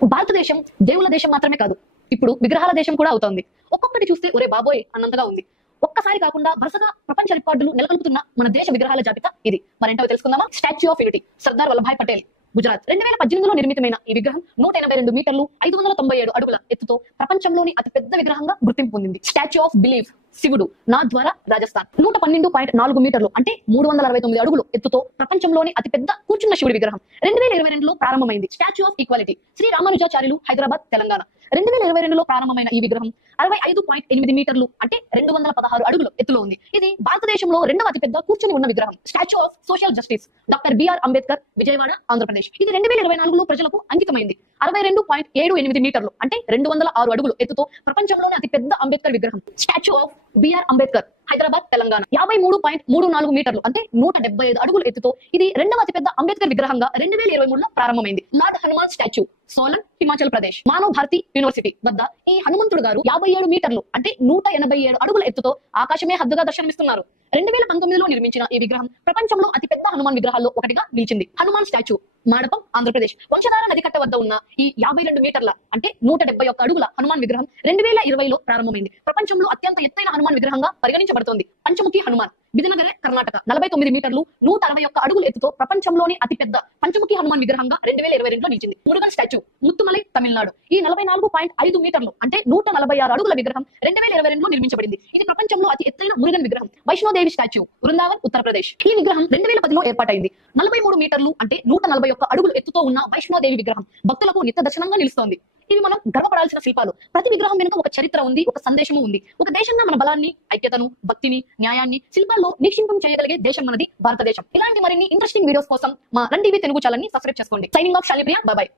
భారతదేశం దేవుల దేశం మాత్రమే కాదు, ఇప్పుడు విగ్రహాల దేశం కూడా అవుతోంది. ఒక్కొక్కటి చూస్తే ఒరే బాబోయ్ అన్నంతగా ఉంది. ఒక్కసారి కాకుండా వరుసగా ప్రపంచ రికార్డులు నెలకొల్పుతున్న మన దేశ విగ్రహాల జాబితా ఇది. మరేంటో తెలుసుకుందామా? Statue of unity, Sardar Vallabhbhai Patel, Gujarat. 2018లో నిర్మితమైన ఈ విగ్రహం 182 మీటర్లు 597 అడుగుల ఎత్తుతో ప్రపంచంలోని అతి పెద్ద విగ్రహంగా గుర్తింపు పొందింది. స్టాచ్యూ ఆఫ్ బిలీఫ్, శివుడు, నాథ్వారా, రాజస్థాన్. 112.4 మీటర్లు అంటే 369 అడుగులు ఎత్తుతో ప్రపంచంలోని అతి పెద్ద కూర్చున్న శివుడి విగ్రహం 2022లో ప్రారంభమైంది. స్టాచ్యూ ఆఫ్ ఈక్వాలిటీ, శ్రీ రామానుజాచార్యులు, హైదరాబాద్, తెలంగాణ. 2022లో ప్రారంభమైన ఈ విగ్రహం 65.8 మీటర్లు అంటే 216 అడుగులు ఎత్తులో ఉంది. ఇది భారతదేశంలో రెండవ అతిపెద్ద కూర్చొని ఉన్న విగ్రహం. Statue of social justice, doctor BR Ambedkar, Vijayawada, Andhra Pradesh. ఇది 2024లో ప్రజలకు అంకితమైంది. 62.78 మీటర్లు అంటే 206 అడుగులు ఎత్తుతో ప్రపంచంలోని అతి పెద్ద అంబేద్కర్ విగ్రహం. Statue of BR Ambedkar, Hyderabad, Telangana. 53.34 మీటర్లు అంటే 175 అడుగులు ఎత్తుతో ఇది రెండవ అతిపెద్ద అంబేద్కర్ విగ్రహంగా 2023లో ప్రారంభమైంది. Lord Hanuman statue, Solan, Himachal Pradesh. Manav Bharati university వద్ద ఈ హనుమంతుడు గారు 57 మీటర్లు అంటే 187 అడుగుల ఎత్తుతో ఆకాశమే హద్దుగా దర్శనమిస్తున్నారు. 2019లో నిర్మించిన ఈ విగ్రహం ప్రపంచంలో అతి పెద్ద హనుమాన్ విగ్రహాల్లో ఒకటిగా నిలిచింది. హనుమాన్ స్టాచ్యూ, మాడపం, ఆంధ్రప్రదేశ్. వంశధార నదికట్ట వద్ద ఉన్న ఈ 52 మీటర్ల అంటే 171 అడుగుల హనుమాన్ విగ్రహం 2020లో ప్రారంభమైంది. ప్రపంచంలో అత్యంత ఎత్తైన హనుమాన్ విగ్రహంగా పరిగణించబడుతోంది. పంచముఖి హనుమాన్, బిదినగరే, కర్ణాటక. 41 మీటర్లు 161 అడుగుల ఎత్తుతో ప్రపంచంలోని అతి పెద్ద పంచముఖి హనుమాన్ విగ్రహంగా 2022లో నిలిచింది. మురుగన్ స్టాచ్యూ, ముత్తుమలై, తమిళనాడు. ఈ 44.5 మీటర్లు అంటే 146 అడుగుల విగ్రహం 2022లో నిర్మించబడింది. ఇది ప్రపంచంలో అతి ఎత్తైన మురుగన్ విగ్రహం. వైష్ణోదేవి స్టాచ్యూ, బృందావన్, ఉత్తరప్రదేశ్. ఈ విగ్రహం 2010లో ఏర్పాటైంది. 43 మీటర్లు అంటే 141 అడుగులు ఎత్తుతో ఉన్న వైష్ణోదేవి విగ్రహం భక్తులకు నిత్య దర్శనంగా నిలుస్తోంది. ఇవి మనం గర్వపడాల్సిన శిల్పాలు. ప్రతి విగ్రహం వెనుక ఒక చరిత్ర ఉంది, ఒక సందేశము ఉంది. ఒక దేశంగా మన బలాన్ని, ఐక్యతను, భక్తిని, న్యాయాన్ని శిల్పాల్లో నిక్షింపం చేయగలిగే దేశం మనది భారతదేశం. ఇలాంటి మరిన్ని ఇంట్రెస్టింగ్ వీడియోస్ కోసం మా రన్ టీవీ తెలుగు ఛానల్ ని సబ్స్క్రైబ్ చేసుకోండి. Signing off, Shalipriya, bye.